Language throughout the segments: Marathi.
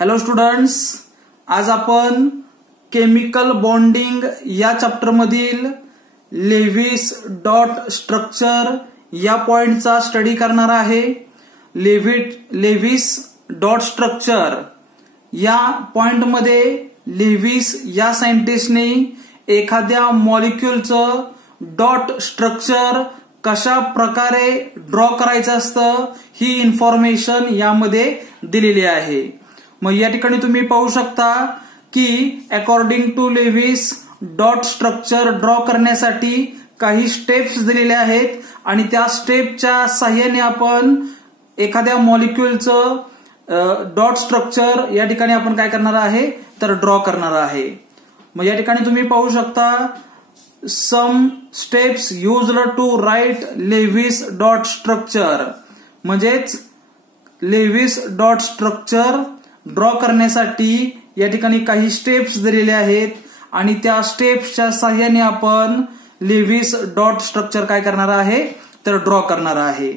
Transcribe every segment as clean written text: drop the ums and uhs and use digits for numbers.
हॅलो स्टुडंट्स, आज आपण केमिकल बॉन्डिंग या चॅप्टर मधील लेविस डॉट स्ट्रक्चर या पॉइंटचा स्टडी करणार आहे। लेविस डॉट स्ट्रक्चर या पॉइंट मध्ये लेविस या सायंटिस्टने एखाद्या मॉलिक्यूलचं डॉट स्ट्रक्चर कशा प्रकारे ड्रॉ करायचं असतं ही इन्फॉर्मेशन यामध्ये दिलेली आहे। मग या ठिकाणी तुम्ही पाहू शकता की according to Lewis dot structure draw करण्यासाठी काही स्टेप्स दिलेले आहेत आणि त्या स्टेपच्या सहाय्याने आपण एखाद्या मॉलिक्यूलचं डॉट स्ट्रक्चर या ठिकाणी आपण काय करणार आहे तर ड्रॉ करणार आहे। मग या ठिकाणी तुम्ही पाहू शकता some steps used to write Lewis dot structure, म्हणजेच लेविस डॉट स्ट्रक्चर ड्रॉ करण्यासाठी या ठिकाणी काही स्टेप्स दिलेले आहेत आणि त्या स्टेप्सच्या सहाय्याने आपण लेविस डॉट स्ट्रक्चर काय करणार आहे तर ड्रॉ करणार आहे।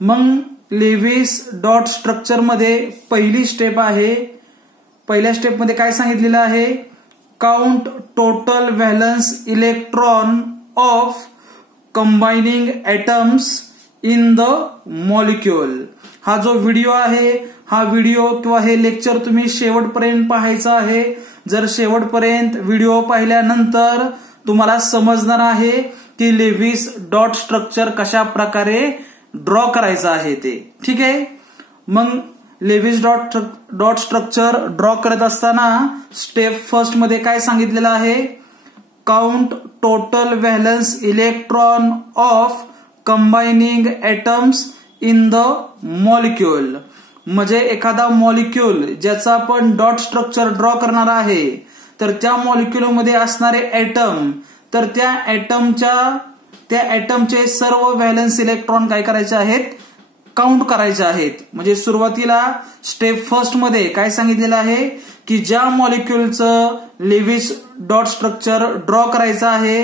मग लेविस डॉट स्ट्रक्चर मध्ये पहिली स्टेप आहे, पहिल्या स्टेप मध्ये काय सांगितलेलं आहे, count total valence electron of combining atoms in the molecule. हा जो व्हिडिओ आहे हा व्हिडिओ किंवा हे लेक्चर तुम्ही शेवटपर्यंत पाहायचं आहे। जर शेवटपर्यंत व्हिडिओ पाहिल्यानंतर तुम्हाला समजणार आहे की लेविस डॉट स्ट्रक्चर कशा प्रकारे ड्रॉ करायचं आहे ते, ठीक आहे। मग लेविस डॉट स्ट्रक्चर ड्रॉ करत असताना स्टेप फर्स्ट मध्ये काय सांगितलेलं आहे, count total valence electron of combining atoms in the molecule. म्हणजे एखादा मॉलिक्यूल ज्याचा आपण डॉट स्ट्रक्चर ड्रॉ करणार आहे तर त्या मॉलिक्यूल मध्ये असणारे एटम, तर त्या एटमचे सर्व व्हॅलन्स इलेक्ट्रॉन काय करायचे आहेत, काउंट करायचे आहेत। म्हणजे सुरुवातीला स्टेप फर्स्ट मध्ये काय सांगितलेलं आहे की ज्या मॉलिक्यूलचं लेविस डॉट स्ट्रक्चर ड्रॉ करायचं आहे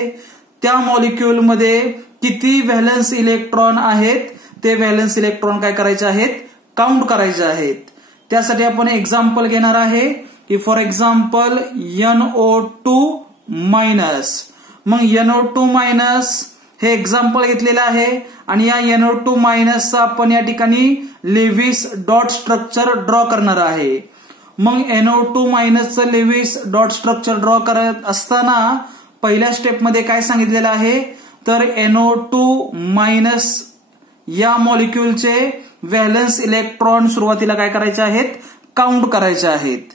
त्या मॉलिक्यूल मध्ये किती व्हॅलन्स इलेक्ट्रॉन आहेत ते व्हॅलन्स इलेक्ट्रॉन काय करायचे आहेत, काउंट करायचे आहेत। त्यासाठी आपण एक्झाम्पल घेणार आहे की फॉर एक्झाम्पल NO2 मायनस। मग NO2 मायनस हे एक्झाम्पल घेतलेलं आहे आणि या NO2 मायनसचा आपण या ठिकाणी लेविस डॉट स्ट्रक्चर ड्रॉ करणार आहे। मग NO2 मायनसचं लेविस डॉट स्ट्रक्चर ड्रॉ करत असताना पहिल्या स्टेप मध्ये काय सांगितलेलं आहे तर NO2 मायनस या मॉलिक्यूलचे व्हॅलन्स इलेक्ट्रॉन सुरुवातीला काय करायचे आहेत, काउंट करायचे आहेत।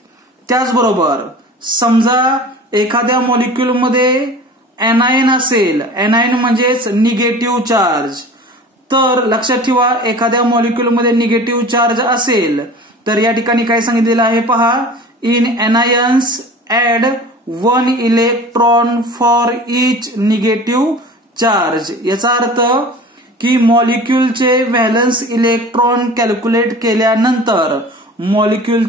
त्याचबरोबर समजा एखाद्या मॉलिक्यूल मध्ये एनायन असेल, एनायन म्हणजेच निगेटिव्ह चार्ज, तर लक्षात ठेवा एखाद्या मॉलिक्यूल मध्ये निगेटिव्ह चार्ज असेल तर या ठिकाणी काय सांगितलेलं आहे पहा, in anions add 1 electron for each negative charge. याचा अर्थ की मॉलिक्यूलचे व्हॅलन्स इलेक्ट्रॉन कॅल्क्युलेट केल्यानंतर मॉलिक्यूल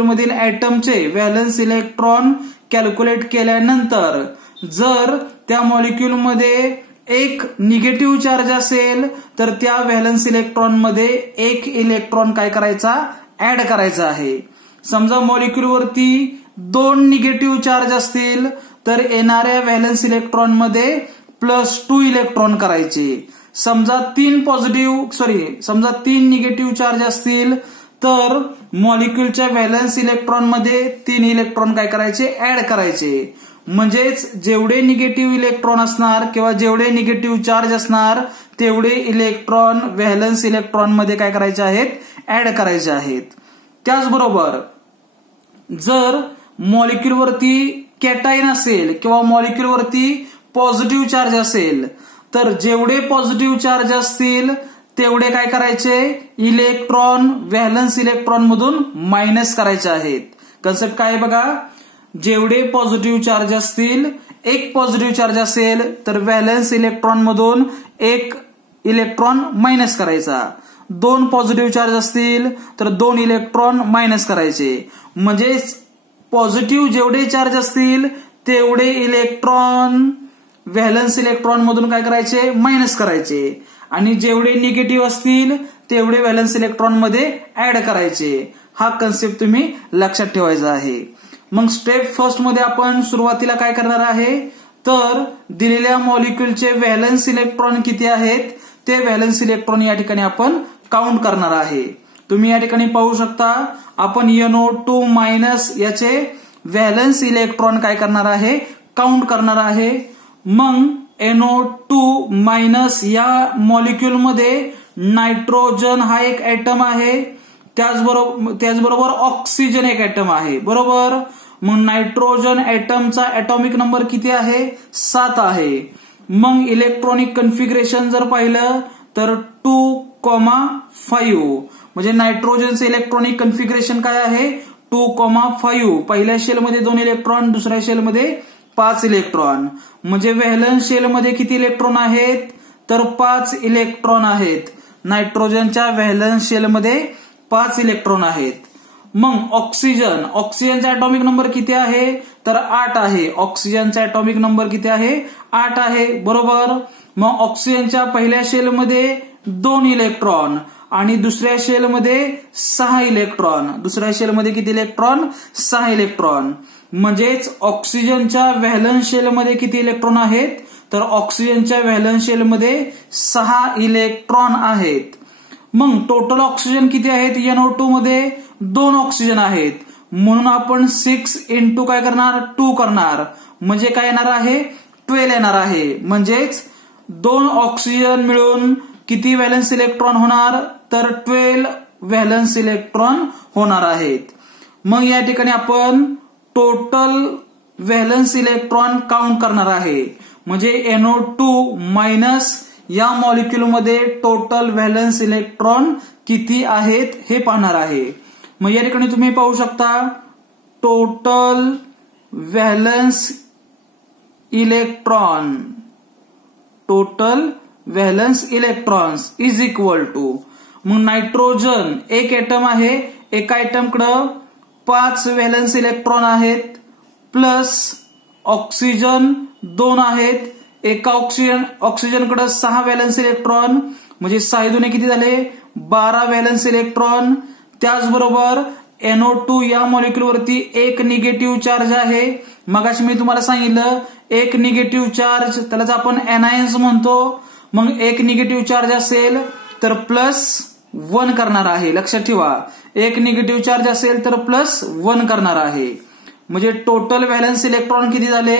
मधील ऍटमचे व्हॅलन्स इलेक्ट्रॉन कॅल्क्युलेट केल्यानंतर जर त्या मॉलिक्यूल मध्ये एक निगेटिव्ह चार्ज असेल तर त्या व्हॅलन्स इलेक्ट्रॉन मध्ये एक इलेक्ट्रॉन काय करायचा, ऍड करायचा आहे। समजा मॉलिक्यूल वरती 2 निगेटिव्ह चार्ज असतील तर येणाऱ्या व्हॅलन्स इलेक्ट्रॉन मध्ये +2 इलेक्ट्रॉन करायचे। समजा 3 निगेटिव्ह चार्ज असतील तर मॉलिक्यूलच्या व्हॅलन्स इलेक्ट्रॉन मध्ये 3 इलेक्ट्रॉन काय करायचे, ऍड करायचे। म्हणजेच जेवढे निगेटिव्ह इलेक्ट्रॉन असणार किंवा जेवढे निगेटिव्ह चार्ज असणार तेवढे इलेक्ट्रॉन व्हॅलन्स इलेक्ट्रॉन मध्ये काय करायचे आहेत, ऍड करायचे आहेत। त्याचबरोबर जर मॉलिक्यूल वरती कॅटायन असेल किंवा मॉलिक्यूल वरती पॉझिटिव्ह चार्ज असेल तर जेवढे पॉझिटिव्ह चार्ज असतील तेवढे काय करायचे, इलेक्ट्रॉन व्हॅलन्स इलेक्ट्रॉन मधून मायनस करायचे आहेत। कन्सेप्ट काय बघा, जेवढे पॉझिटिव्ह चार्ज असतील, एक पॉझिटिव्ह चार्ज असेल तर व्हॅलन्स इलेक्ट्रॉन मधून एक इलेक्ट्रॉन मायनस करायचा, 2 पॉझिटिव्ह चार्ज असतील तर 2 इलेक्ट्रॉन मायनस करायचे। म्हणजेच पॉझिटिव्ह जेवढे चार्ज असतील तेवढे इलेक्ट्रॉन व्हॅलन्स इलेक्ट्रॉन मधून काय करायचे, मायनस करायचे आणि जेवढे निगेटिव्ह असतील तेवढे व्हॅलन्स इलेक्ट्रॉन मध्ये ऍड करायचे। हा कन्सेप्ट तुम्ही लक्षात ठेवायचा आहे. मग स्टेप फर्स्ट मध्ये आपण सुरुवातीला काय करणार आहे, तर दिलेल्या मॉलिक्युलचे व्हॅलन्स इलेक्ट्रॉन किती आहेत ते व्हॅलन्स इलेक्ट्रॉन या ठिकाणी आपण काउंट करणार आहे. तुम्ही या ठिकाणी पाहू शकता, आपण NO2 मायनस याचे व्हॅलन्स इलेक्ट्रॉन काय करणार आहे, काउंट करणार आहे. मग NO2 मायनस या मॉलिक्युल मध्ये नायट्रोजन हा एक ऍटम आहे, त्याचबरोबर ऑक्सिजन एक ऍटम आहे, बरोबर. मग नायट्रोजन ऍटमचा ऍटॉमिक नंबर किती आहे, 7 आहे. मग इलेक्ट्रॉनिक कन्फिगरेशन जर पाहिलं तर 2,5 म्हणजे नायट्रोजनचे इलेक्ट्रॉनिक कन्फिगरेशन काय आहे, 2,5. पहिल्या शेलमध्ये 2 इलेक्ट्रॉन, दुसऱ्या शेलमध्ये 5 इलेक्ट्रॉन. म्हणजे व्हॅलन्स शेलमध्ये किती इलेक्ट्रॉन आहेत, तर 5 इलेक्ट्रॉन आहेत. नायट्रोजनच्या व्हॅलन्स शेलमध्ये 5 इलेक्ट्रॉन आहेत. मग ऑक्सिजनचा ऍटॉमिक नंबर किती आहे, तर 8 आहे. ऑक्सिजनचा ऍटॉमिक नंबर किती आहे, 8 आहे, बरोबर. मग ऑक्सिजनच्या पहिल्या शेलमध्ये 2 इलेक्ट्रॉन आणि दुसऱ्या शेलमध्ये 6 इलेक्ट्रॉन. दुसऱ्या शेलमध्ये किती इलेक्ट्रॉन, 6 इलेक्ट्रॉन. म्हणजेच ऑक्सिजनच्या व्हॅलन्स शेलमध्ये किती इलेक्ट्रॉन आहेत, तर ऑक्सिजनच्या व्हॅलन्स शेलमध्ये 6 इलेक्ट्रॉन आहेत. मग टोटल ऑक्सिजन किती आहेत, NO2 मध्ये 2 ऑक्सिजन आहेत, म्हणून आपण 6 इंटू काय करणार, 2 करणार, म्हणजे काय येणार आहे, 12 येणार आहे. म्हणजेच 2 ऑक्सिजन मिळून किती व्हॅलन्स इलेक्ट्रॉन होणार, तर 12 व्हॅलन्स इलेक्ट्रॉन होणार आहेत. मग या ठिकाणी आपण टोटल व्हॅलन्स इलेक्ट्रॉन काउंट करणार आहे. म्हणजे NO2 मायनस या मॉलिक्युलमध्ये टोटल व्हॅलन्स इलेक्ट्रॉन किती आहेत हे पाहणार आहे. मग या ठिकाणी तुम्ही पाहू शकता, total valence electrons is equal to, मग नायट्रोजन एक ऍटम आहे, एका ऍटमकडं 5 व्हॅलन्स इलेक्ट्रॉन आहेत, प्लस ऑक्सिजन 2 आहेत, एका ऑक्सिजनकडे 6 व्हॅलन्स इलेक्ट्रॉन, म्हणजे 6 दुने किती झाले, 12 व्हॅलन्स इलेक्ट्रॉन. त्याचबरोबर NO2 या मॉलिक्युलवरती एक निगेटिव्ह चार्ज आहे. मगाशी मी तुम्हाला सांगितलं, एक निगेटिव्ह चार्ज त्यालाच आपण एनायन्स म्हणतो. मग एक निगेटिव्ह चार्ज असेल तर +1 करणार आहे, लक्षात ठेवा. एक निगेटिव्ह चार्ज असेल तर +1 करणार आहे. म्हणजे टोटल व्हॅलन्स इलेक्ट्रॉन किती झाले,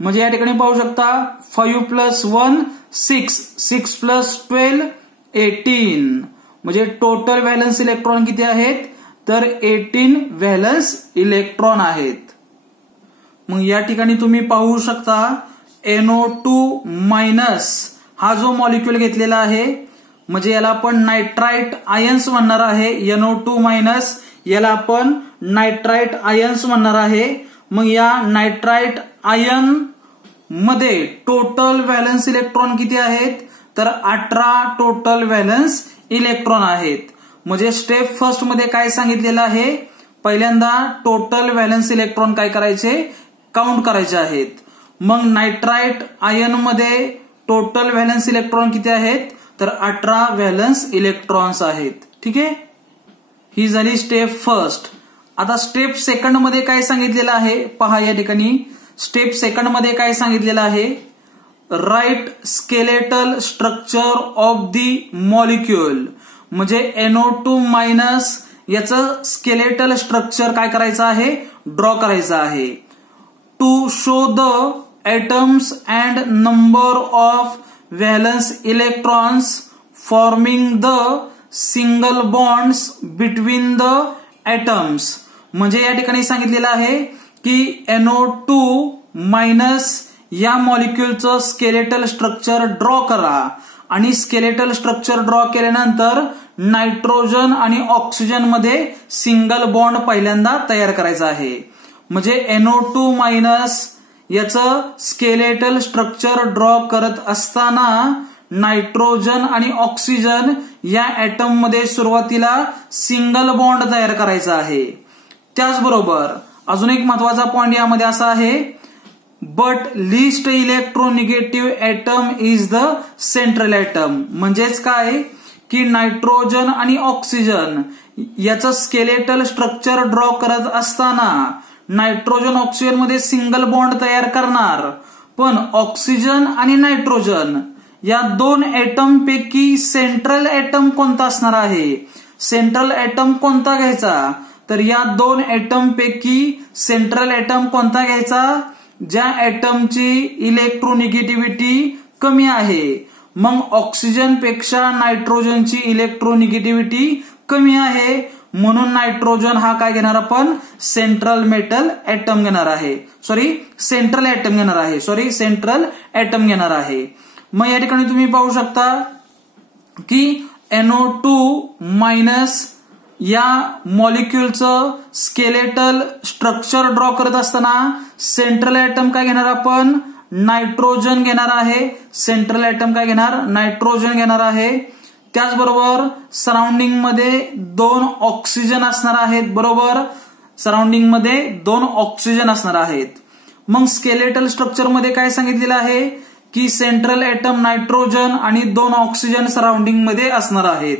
म्हणजे या ठिकाणी पाहू शकता, 5 + 1 6, 6 + 12 18. म्हणजे टोटल व्हॅलन्स इलेक्ट्रॉन किती आहेत, तर 18 व्हॅलन्स इलेक्ट्रॉन आहेत. मग या ठिकाणी तुम्ही पाहू शकता, NO2 मायनस हा जो मॉलिक्युल घेतलेला आहे, म्हणजे याला आपण नायट्राइट आयन्स म्हणणार आहे. NO2 मायनस याला आपण नायट्राइट आयन्स म्हणणार आहे. मग या नायट्राइट आयन मध्ये टोटल व्हॅलन्स इलेक्ट्रॉन किती आहेत, तर 18 टोटल व्हॅलन्स इलेक्ट्रॉन आहेत. म्हणजे स्टेप फर्स्ट मध्ये काय सांगितलेलं आहे, पहिल्यांदा टोटल व्हॅलन्स इलेक्ट्रॉन काय करायचे, काउंट करायचे आहेत. मग नायट्राइट आयन मध्ये टोटल व्हॅलन्स इलेक्ट्रॉन किती आहेत, तर 18 व्हॅलन्स इलेक्ट्रॉन्स आहेत. ठीक आहे, ही झाली स्टेप फर्स्ट. आता स्टेप सेकंड मध्ये काय सांगितलेलं आहे पहा. या ठिकाणी स्टेप सेकंड मध्ये काय सांगितलेलं आहे, write skeletal structure of the molecule. म्हणजे NO2 मायनस याचं स्केलेटल स्ट्रक्चर काय करायचं आहे, ड्रॉ करायचं आहे. To show the atoms and number of valence electrons forming the single bonds between the atoms. म्हणजे या ठिकाणी सांगितलेलं आहे की NO2 मायनस या मॉलिक्युलचं स्केलेटल स्ट्रक्चर ड्रॉ करा आणि स्केलेटल स्ट्रक्चर ड्रॉ केल्यानंतर नायट्रोजन आणि ऑक्सिजन मध्ये सिंगल बॉन्ड पहिल्यांदा तयार करायचा आहे. म्हणजे NO2 मायनस याचं स्केलेटल स्ट्रक्चर ड्रॉ करत असताना नायट्रोजन आणि ऑक्सिजन या ऍटम मध्ये सुरुवातीला सिंगल बॉन्ड तयार करायचा आहे. त्याचबरोबर अजून एक महत्वाचा पॉइंट यामध्ये असा आहे, but least electronegative atom is the central atom. म्हणजेच काय की नायट्रोजन आणि ऑक्सिजन याचं स्केलेटल स्ट्रक्चर ड्रॉ करत असताना नायट्रोजन ऑक्सिजन मध्ये सिंगल बॉन्ड तयार करणार, पण ऑक्सिजन आणि नायट्रोजन या दोन एटम पैकी सेंट्रल एटम कोणता असणार आहे? सेंट्रल एटम कोणता घ्यायचा? तर या दोन एटम पैकी सेंट्रल एटम कोणता घ्यायचा? ज्या एटमची इलेक्ट्रोनिगेटिव्हिटी कमी आहे. मग ऑक्सिजन पेक्षा नायट्रोजनची इलेक्ट्रोनिगेटिव्हिटी कमी आहे, म्हणून नायट्रोजन हा काय घेणार आपण? सेंट्रल मेटल एटम घेणार आहे. सेंट्रल एटम घेणार आहे. सेंट्रल एटम घेणार आहे. मग या ठिकाणी तुम्ही पाहू शकता की NO2- या मॉलिक्युलचं स्केलेटल स्ट्रक्चर ड्रॉ करत असताना सेंट्रल एटम काय घेणार आपण? नायट्रोजन घेणार आहे. सेंट्रल एटम काय घेणार? नायट्रोजन घेणार आहे. त्याचबरोबर सराउंडिंग मध्ये 2 ऑक्सिजन असणार आहेत. बरोबर, सराउंडिंग मध्ये 2 ऑक्सिजन असणार आहेत. मग स्केलेटल स्ट्रक्चर मध्ये काय सांगितलेलं आहे की सेंट्रल एटम नायट्रोजन आणि 2 ऑक्सिजन सराउंडिंग मध्ये असणार आहेत.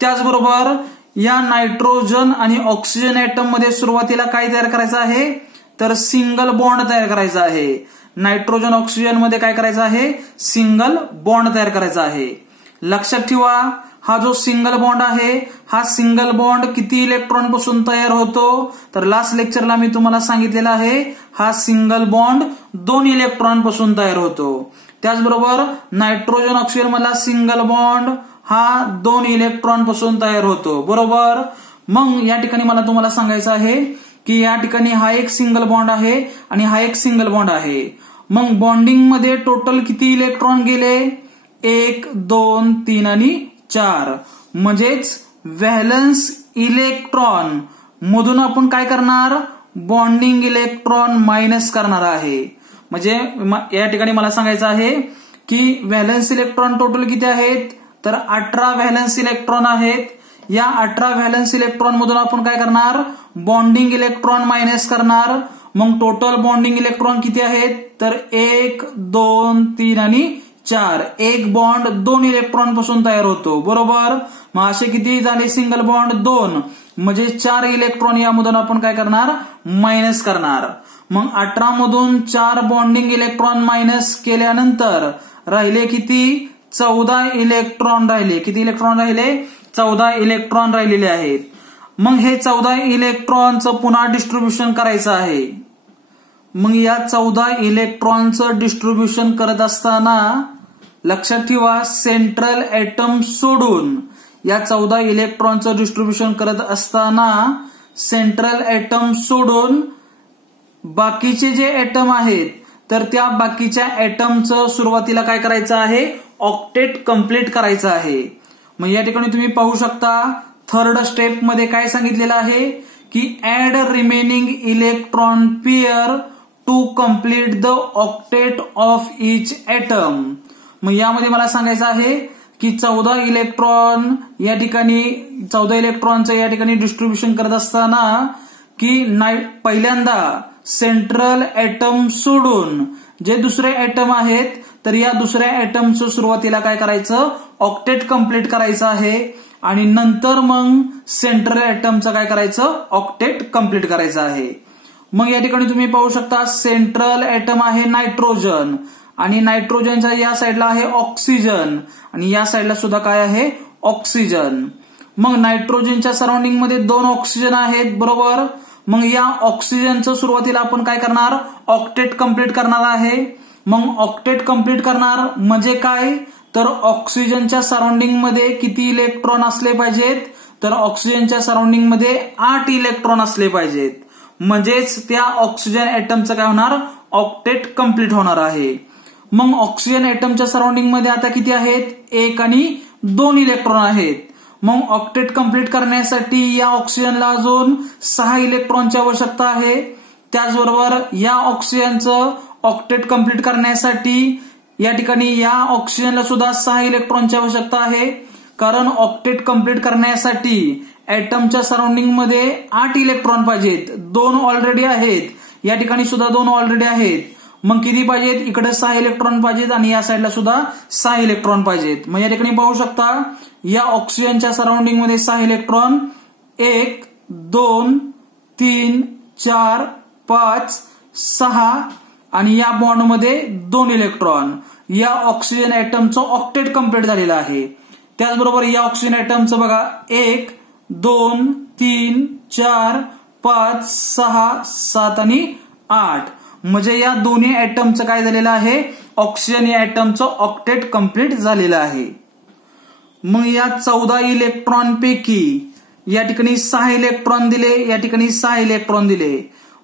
त्याचबरोबर या नायट्रोजन आणि ऑक्सिजन एटम मध्ये सुरुवातीला काय तयार करायचं आहे? तर सिंगल बॉन्ड तयार करायचा आहे. नायट्रोजन ऑक्सिजन मध्ये काय करायचं आहे? सिंगल बॉन्ड तयार करायचा आहे. लक्षात ठेवा, हा जो सिंगल बॉन्ड आहे हा सिंगल बॉन्ड किती इलेक्ट्रॉन पासून तयार होतो? तर लास्ट लेक्चरला मी तुम्हाला सांगितलेलं आहे हा सिंगल बॉन्ड 2 इलेक्ट्रॉन पासून तयार होतो. त्याचबरोबर नायट्रोजन ऑक्सिजन मधला सिंगल बॉन्ड हा 2 इलेक्ट्रॉन पासून तयार होतो. बरोबर. मग या ठिकाणी मला तुम्हाला सांगायचं आहे की या ठिकाणी हा एक सिंगल बॉन्ड आहे आणि हा एक सिंगल बॉन्ड आहे. मग बॉन्डिंग मध्ये टोटल किती इलेक्ट्रॉन गेले? 1, 2, 3 आणि 4. म्हणजेच व्हॅलन्स इलेक्ट्रॉन मधून आपण काय करणार? बॉन्डिंग इलेक्ट्रॉन मायनस करणार आहे. म्हणजे या ठिकाणी मला सांगायचं आहे की व्हॅलन्स इलेक्ट्रॉन टोटल किती आहेत? तर 18 व्हॅलन्स इलेक्ट्रॉन आहेत. या 18 व्हॅलन्स इलेक्ट्रॉन मधून आपण काय करणार? बॉन्डिंग इलेक्ट्रॉन मायनस करणार. मग टोटल बॉन्डिंग इलेक्ट्रॉन किती आहेत? तर 1, 2, 3 आणि 4. एक बॉन्ड 2 इलेक्ट्रॉन पासून तयार होतो. बरोबर. मग असे किती झाले सिंगल बॉन्ड? 2. म्हणजे 4 इलेक्ट्रॉन यामधून आपण काय करणार? मायनस करणार. मग 18 मधून 4 बॉन्डिंग इलेक्ट्रॉन मायनस केल्यानंतर राहिले किती? 14 इलेक्ट्रॉन राहिले. किती इलेक्ट्रॉन राहिले? 14 इलेक्ट्रॉन राहिलेले आहेत. मग हे 14 इलेक्ट्रॉनचं पुन्हा डिस्ट्रीब्युशन करायचं आहे. मग या 14 इलेक्ट्रॉनचं डिस्ट्रीब्युशन करत असताना लक्षात ठेवा, सेंट्रल एटम सोडून या 14 इलेक्ट्रॉनचं डिस्ट्रीब्युशन करत असताना सेंट्रल एटम सोडून बाकीचे जे एटम आहेत तर त्या बाकीच्या एटमचं सुरुवातीला काय करायचं आहे? ऑक्टेट कंप्लीट करायचं आहे. मग या ठिकाणी तुम्ही पाहू शकता थर्ड स्टेप मध्ये काय सांगितलेलं आहे की add remaining electron pair to complete the octet of each atom. मग यामध्ये मला सांगायचं आहे की 14 इलेक्ट्रॉन या ठिकाणी 14 इलेक्ट्रॉनचं या ठिकाणी डिस्ट्रीब्युशन करत असताना की पहिल्यांदा सेंट्रल एटम सोडून जे दुसरे एटम आहेत तर या दुसऱ्या एटमचं सुरुवातीला काय करायचं? ऑक्टेट कंप्लीट करायचं आहे आणि नंतर मग सेंट्रल एटमचं काय करायचं? ऑक्टेट कंप्लीट करायचं आहे. मग या ठिकाणी तुम्ही पाहू शकता सेंट्रल एटम आहे नायट्रोजन आणि नायट्रोजनच्या या साईडला आहे ऑक्सिजन आणि या साईडला सुद्धा काय आहे? ऑक्सिजन. मग नायट्रोजनच्या सराउंडिंग मध्ये 2 ऑक्सिजन आहेत. बरोबर. मग या ऑक्सिजनचं सुरुवातीला आपण काय करणार? ऑक्टेट कंप्लीट करणार आहे. मग ऑक्टेट कंप्लीट करणार म्हणजे काय? तर ऑक्सिजनच्या सराउंडिंग मध्ये किती इलेक्ट्रॉन असले पाहिजेत? तर ऑक्सिजनच्या सराउंडिंग मध्ये 8 इलेक्ट्रॉन असले पाहिजेत. म्हणजेच त्या ऑक्सिजन एटमचं काय होणार? ऑक्टेट कंप्लीट होणार आहे. मग ऑक्सिजन एटमच्या सराउंडिंग मध्ये आता किती आहेत? 1 आणि 2 इलेक्ट्रॉन आहेत. मग ऑक्टेट कंप्लीट करण्यासाठी या ऑक्सिजनला अजून 6 इलेक्ट्रॉनची आवश्यकता आहे. त्याचबरोबर या ऑक्सिजनचं ऑक्टेट कंप्लीट करण्यासाठी या ठिकाणी या ऑक्सिजनला सुद्धा 6 इलेक्ट्रॉनची आवश्यकता आहे. कारण ऑक्टेट कंप्लीट करण्यासाठी एटमच्या सराउंडिंग मध्ये 8 इलेक्ट्रॉन पाहिजेत. 2 ऑलरेडी आहेत. या ठिकाणी सुद्धा 2 ऑलरेडी आहेत. मग किती पाहिजेत, इकडे 6 इलेक्ट्रॉन पाहिजेत आणि या साईडला सुद्धा 6 इलेक्ट्रॉन पाहिजेत. मग या ठिकाणी पाहू शकता या ऑक्सिजनच्या सराउंडिंग मध्ये 6 इलेक्ट्रॉन 1 2 3 4 5 6 आणि या बॉन्ड मध्ये 2 इलेक्ट्रॉन. या ऑक्सिजन ऍटमचं ऑक्टेट कंप्लीट झालेलं आहे. त्याचबरोबर या ऑक्सिजन ऍटमचं बघा 1 2 3 4 5 6 7 आणि 8 म्हणजे या दोन्ही ऍटमचं काय झालेलं आहे, ऑक्सिजन या ऍटमचं ऑक्टेट कंप्लीट झालेलं आहे. मग या 14 इलेक्ट्रॉन पैकी या ठिकाणी 6 इलेक्ट्रॉन दिले, या ठिकाणी 6 इलेक्ट्रॉन दिले,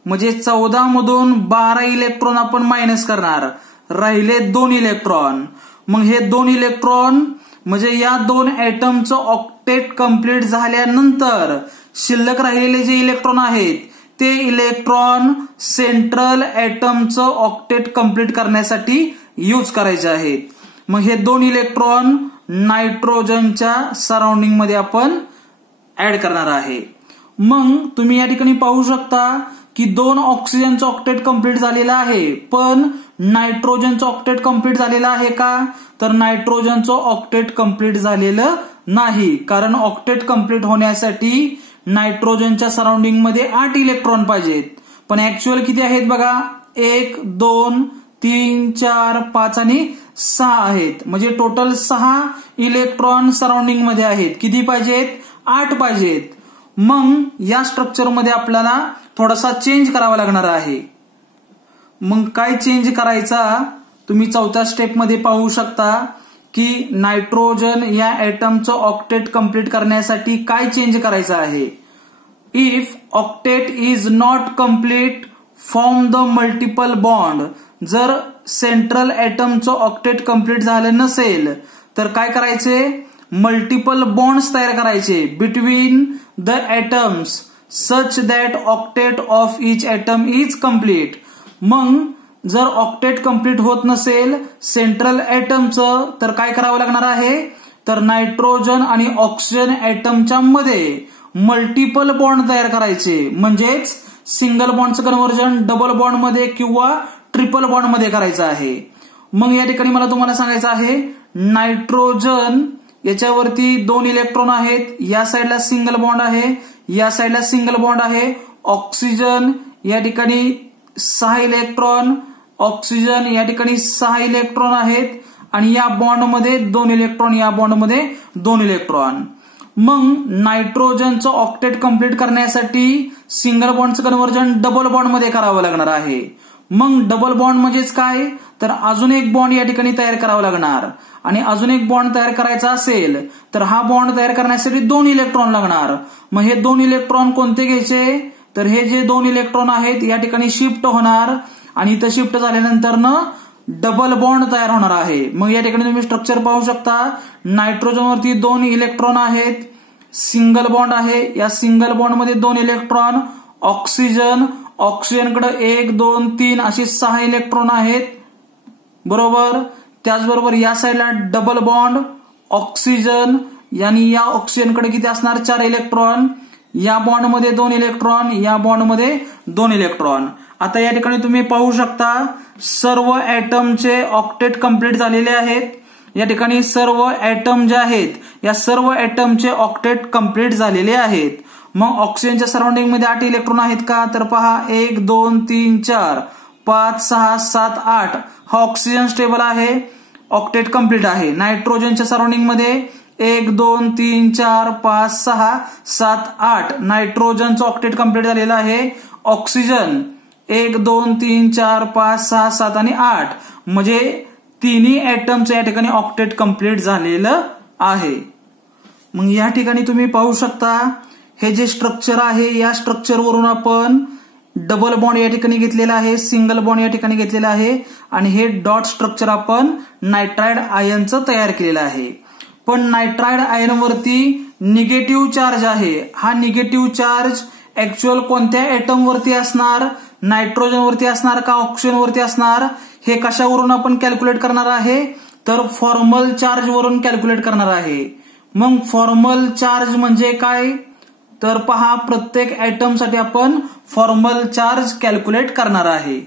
म्हणजे 14 मधून 12 इलेक्ट्रॉन आपण मायनस करणार, राहिले 2 इलेक्ट्रॉन. मग हे 2 इलेक्ट्रॉन म्हणजे या 2 ऍटमचं ऑक्टेट कंप्लीट झाल्यानंतर शिल्लक राहिलेले जे इलेक्ट्रॉन आहेत ते इलेक्ट्रॉन सेंट्रल ऍटमचं ऑक्टेट कंप्लीट करण्यासाठी यूज करायचे आहेत. मग हे 2 इलेक्ट्रॉन नायट्रोजनच्या सराउंडिंग मध्ये आपण ऍड करणार आहे. मग तुम्ही या ठिकाणी पाहू शकता की 2 ऑक्सिजनचं ऑक्टेट कंप्लीट झालेलं आहे, पण नायट्रोजनचं ऑक्टेट कंप्लीट झालेलं आहे का, तर नायट्रोजनचं ऑक्टेट कंप्लीट झालेलं नाही. कारण ऑक्टेट कंप्लीट होण्यासाठी नायट्रोजनच्या सराउंडिंग मध्ये 8 इलेक्ट्रॉन पाहिजेत, पण ऍक्च्युअल किती आहेत बघा, 1 2 3 4 5 आणि 6 आहेत. म्हणजे टोटल 6 इलेक्ट्रॉन सराउंडिंग मध्ये आहेत. किती पाहिजेत, 8 पाहिजेत. मग या स्ट्रक्चर मध्ये आपल्याला थोडासा चेंज करावा लागणार आहे. मग काय चेंज करायचा, तुम्ही 4थ्या स्टेप मध्ये पाहू शकता की नायट्रोजन या ऍटमचं ऑक्टेट कंप्लीट करण्यासाठी काय चेंज करायचं आहे. If octet is not complete form the multiple bond. जर सेंट्रल ऍटमचं ऑक्टेट कंप्लीट झालं नसेल तर काय करायचे, मल्टिपल बॉन्ड्स तयार करायचे between the atoms such that octet of each atom is complete. मग जर ऑक्टेट कंप्लीट होत नसेल सेंट्रल ऍटमचं तर काय करावं लागणार आहे, तर नायट्रोजन आणि ऑक्सिजन ऍटमच्या मध्ये मल्टिपल बॉन्ड तयार करायचे. म्हणजेच सिंगल बॉन्डचं कन्व्हर्जन डबल बॉन्ड मध्ये किंवा ट्रिपल बॉन्ड मध्ये करायचं आहे. मग या ठिकाणी मला तुम्हाला सांगायचं आहे, नायट्रोजन याच्यावरती 2 इलेक्ट्रॉन आहेत, या साईडला सिंगल बॉन्ड आहे, या साईडला सिंगल बॉन्ड आहे. ऑक्सिजन या ठिकाणी 6 इलेक्ट्रॉन, ऑक्सिजन या ठिकाणी 6 इलेक्ट्रॉन आहेत आणि या बॉन्ड मध्ये 2 इलेक्ट्रॉन, या बॉन्ड मध्ये 2 इलेक्ट्रॉन. मग नायट्रोजनचं ऑक्टेट कंप्लीट करण्यासाठी सिंगल बॉन्डचं कन्व्हर्जन डबल बॉन्ड मध्ये करावं लागणार आहे. मग डबल बॉन्ड म्हणजेच काय, तर अजून एक बॉन्ड या ठिकाणी तयार करावा लागणार आणि अजून एक बॉन्ड तयार करायचा असेल तर हा बॉन्ड तयार करण्यासाठी 2 इलेक्ट्रॉन लागणार. मग हे 2 इलेक्ट्रॉन कोणते घ्यायचे, तर हे जे 2 इलेक्ट्रॉन आहेत या ठिकाणी शिफ्ट होणार आणि इथं शिफ्ट झाल्यानंतर डबल बॉन्ड तयार होणार आहे. मग या ठिकाणी तुम्ही स्ट्रक्चर पाहू शकता, नायट्रोजनवरती 2 इलेक्ट्रॉन आहेत, सिंगल बॉन्ड आहे, या सिंगल बॉन्ड मध्ये 2 इलेक्ट्रॉन, ऑक्सिजनकडे 1 2 3 असे 6 इलेक्ट्रॉन आहेत बरोबर. त्याचबरोबर या साईडला डबल बॉन्ड ऑक्सिजन आणि या ऑक्सिजनकडे किती असणार, 4 इलेक्ट्रॉन, या बॉन्ड मध्ये 2 इलेक्ट्रॉन, या बॉन्ड मध्ये 2 इलेक्ट्रॉन. आता या ठिकाणी तुम्ही पाहू शकता सर्व ऍटमचे ऑक्टेट कंप्लीट झालेले आहेत. या ठिकाणी सर्व ऍटम जे आहेत या सर्व ऍटमचे ऑक्टेट कंप्लीट झालेले आहेत. मग ऑक्सिजनच्या सराउंडिंग मध्ये 8 इलेक्ट्रॉन आहेत का, तर पहा 1 2 3 4 5 6 7 8 हा ऑक्सिजन स्टेबल आहे, ऑक्टेट कंप्लीट आहे. नायट्रोजनच्या सराउंडिंग मध्ये 1 2 3 4 5 6 7 8 नायट्रोजनचं ऑक्टेट कंप्लीट झालेलं आहे. ऑक्सिजन 1 2 3 4 5 6 7 आणि 8 म्हणजे तिन्ही ऍटमचं या ठिकाणी ऑक्टेट कंप्लीट झालेलं आहे. मग या ठिकाणी तुम्ही पाहू शकता हे जे स्ट्रक्चर आहे या स्ट्रक्चर वरून आपण डबल बॉन्ड या ठिकाणी घेतलेला आहे, सिंगल बॉन्ड या ठिकाणी घेतलेला आहे आणि हे डॉट स्ट्रक्चर आपण नायट्राइड आयनचं तयार केलेलं आहे. पण नायट्राइड आयन वरती निगेटिव्ह चार्ज आहे. हा निगेटिव्ह चार्ज ऍक्च्युअल कोणत्या ऍटम वरती असणार, नायट्रोजन वरती असणार का ऑक्सिजन वरती असणार, हे कशावरून आपण कॅल्क्युलेट करणार आहे, तर फॉर्मल चार्ज वरून कॅल्क्युलेट करणार आहे. मग फॉर्मल चार्ज म्हणजे काय, तर पहा प्रत्येक ऍटम साठी आपण फॉर्मल चार्ज कॅल्क्युलेट करणार आहे.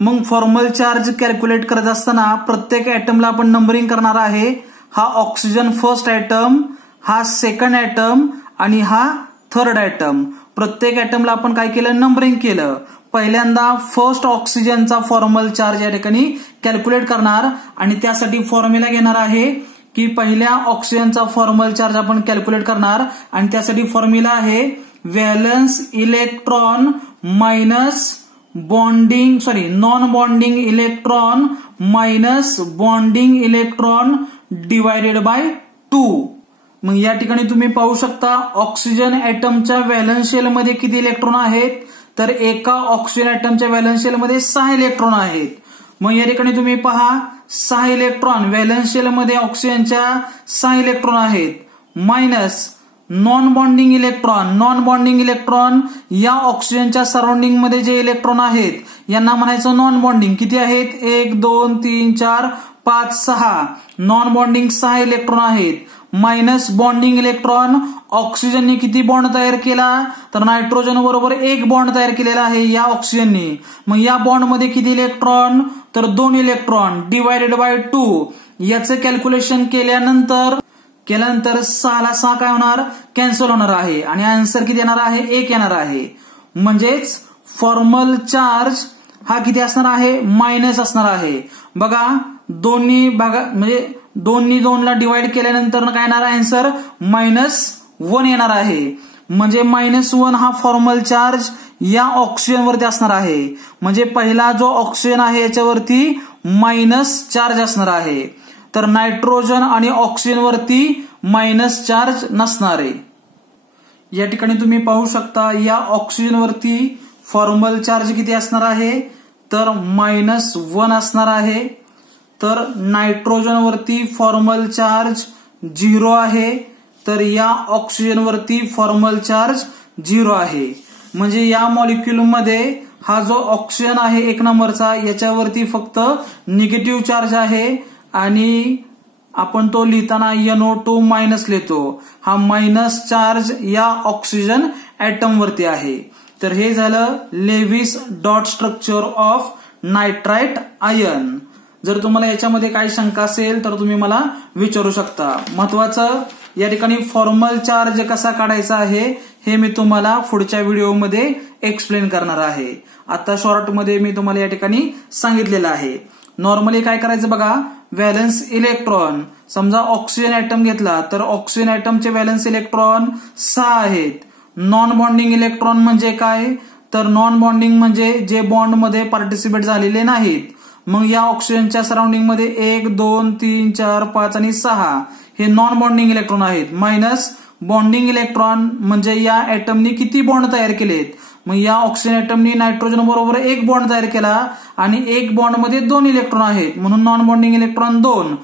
मग फॉर्मल चार्ज कॅल्क्युलेट करत असताना प्रत्येक ऍटमला आपण नंबरिंग करणार आहे. हा ऑक्सिजन फर्स्ट ऍटम, हा सेकंड ऍटम आणि हा थर्ड ऍटम. प्रत्येक ऍटमला आपण काय केलं, नंबरिंग केलं. पहिल्यांदा फर्स्ट ऑक्सिजनचा फॉर्मल चार्ज या ठिकाणी कॅल्क्युलेट करणार आणि त्यासाठी फॉर्म्युला घेणार आहे की पहिल्या ऑक्सिजनचा फॉर्मल चार्ज आपण कॅल्क्युलेट करणार आणि त्यासाठी फॉर्म्युला आहे valence electron minus non bonding electron minus bonding electron divided by 2. मग या ठिकाणी तुम्ही पाहू शकता ऑक्सिजन ऍटमच्या व्हॅलन्स शेलमध्ये किती इलेक्ट्रॉन आहेत, तर एका ऑक्सिजन ऍटमच्या व्हॅलन्स शेलमध्ये 6 इलेक्ट्रॉन आहेत. मग या ठिकाणी तुम्ही पहा 6 इलेक्ट्रॉन व्हॅलन्स शेलमध्ये ऑक्सिजनच्या 6 इलेक्ट्रॉन आहेत मायनस नॉन बॉन्डिंग इलेक्ट्रॉन या ऑक्सिजनच्या सराउंडिंग मध्ये जे इलेक्ट्रॉन आहेत यांना म्हणायचं नॉन बॉन्डिंग. किती आहेत, 1 2 3 4 5 6 नॉन बॉन्डिंग 6 इलेक्ट्रॉन आहेत मायनस बॉन्डिंग इलेक्ट्रॉन. ऑक्सिजनने किती बॉन्ड तयार केला, तर नायट्रोजन बरोबर 1 बॉन्ड तयार केलेला आहे या ऑक्सिजनने. मग या बॉन्डमध्ये किती इलेक्ट्रॉन, तर 2 इलेक्ट्रॉन डिवायडेड बाय 2. याचं कॅल्क्युलेशन केल्यानंतर 6 ला 6 काय होणार, कॅन्सल होणार आहे आणि आन्सर किती येणार आहे, 1 येणार आहे. म्हणजेच फॉर्मल चार्ज हा किती असणार आहे, मायनस असणार आहे. बघा दोन्ही भागा म्हणजे 2 ला डिवाइड केल्यानंतर काय येणार आन्सर -1 येणार आहे. म्हणजे -1 हा फॉर्मल चार्ज या ऑक्सिजन वरती असणार आहे. म्हणजे पहिला जो ऑक्सिजन आहे याच्यावरती मायनस चार्ज असणार आहे, तर नायट्रोजन आणि ऑक्सिजन वरती मायनस चार्ज नसणार आहे. या ठिकाणी तुम्ही पाहू शकता या ऑक्सिजन वरती फॉर्मल चार्ज किती असणार आहे, तर -1 असणार आहे. तर नायट्रोजन वरती फॉर्मल चार्ज 0 आहे, तर या ऑक्सिजन वरती फॉर्मल चार्ज 0 आहे. म्हणजे या मॉलिक्युल मध्ये हा जो ऑक्सिजन आहे 1 नंबरचा याच्यावरती फक्त निगेटिव्ह चार्ज आहे आणि आपण तो लिहिताना NO2 मायनस लिहितो. हा मायनस चार्ज या ऑक्सिजन ऍटम वरती आहे. तर हे झालं Lewis dot structure of nitrite ion. जर तुम्हाला याच्यामध्ये काही शंका असेल तर तुम्ही मला विचारू शकता. महत्वाचं या ठिकाणी फॉर्मल चार्ज कसा काढायचा आहे हे मी तुम्हाला पुढच्या व्हिडिओमध्ये एक्सप्लेन करणार आहे. आता शॉर्टमध्ये मी तुम्हाला या ठिकाणी सांगितलेलं आहे. नॉर्मली काय करायचं बघा, व्हॅलन्स इलेक्ट्रॉन समजा ऑक्सिजन ऍटम घेतला तर ऑक्सिजन ऍटमचे व्हॅलन्स इलेक्ट्रॉन 6 आहेत. नॉन बॉन्डिंग इलेक्ट्रॉन म्हणजे काय, तर नॉन बॉन्डिंग म्हणजे जे बॉन्ड मध्ये पार्टिसिपेट झालेले नाहीत. मग या ऑक्सिजनच्या सराउंडिंग मध्ये 1 2 3 4 5 आणि 6 हे नॉन बॉन्डिंग इलेक्ट्रॉन आहेत. मायनस बॉन्डिंग इलेक्ट्रॉन म्हणजे या ऍटमनी किती बॉन्ड तयार केलेत. मग या ऑक्सिजन ऍटमनी नायट्रोजन बरोबर 1 बॉन्ड तयार केला आणि 1 बॉन्ड मध्ये 2 इलेक्ट्रॉन आहेत म्हणून नॉन बॉन्डिंग इलेक्ट्रॉन 2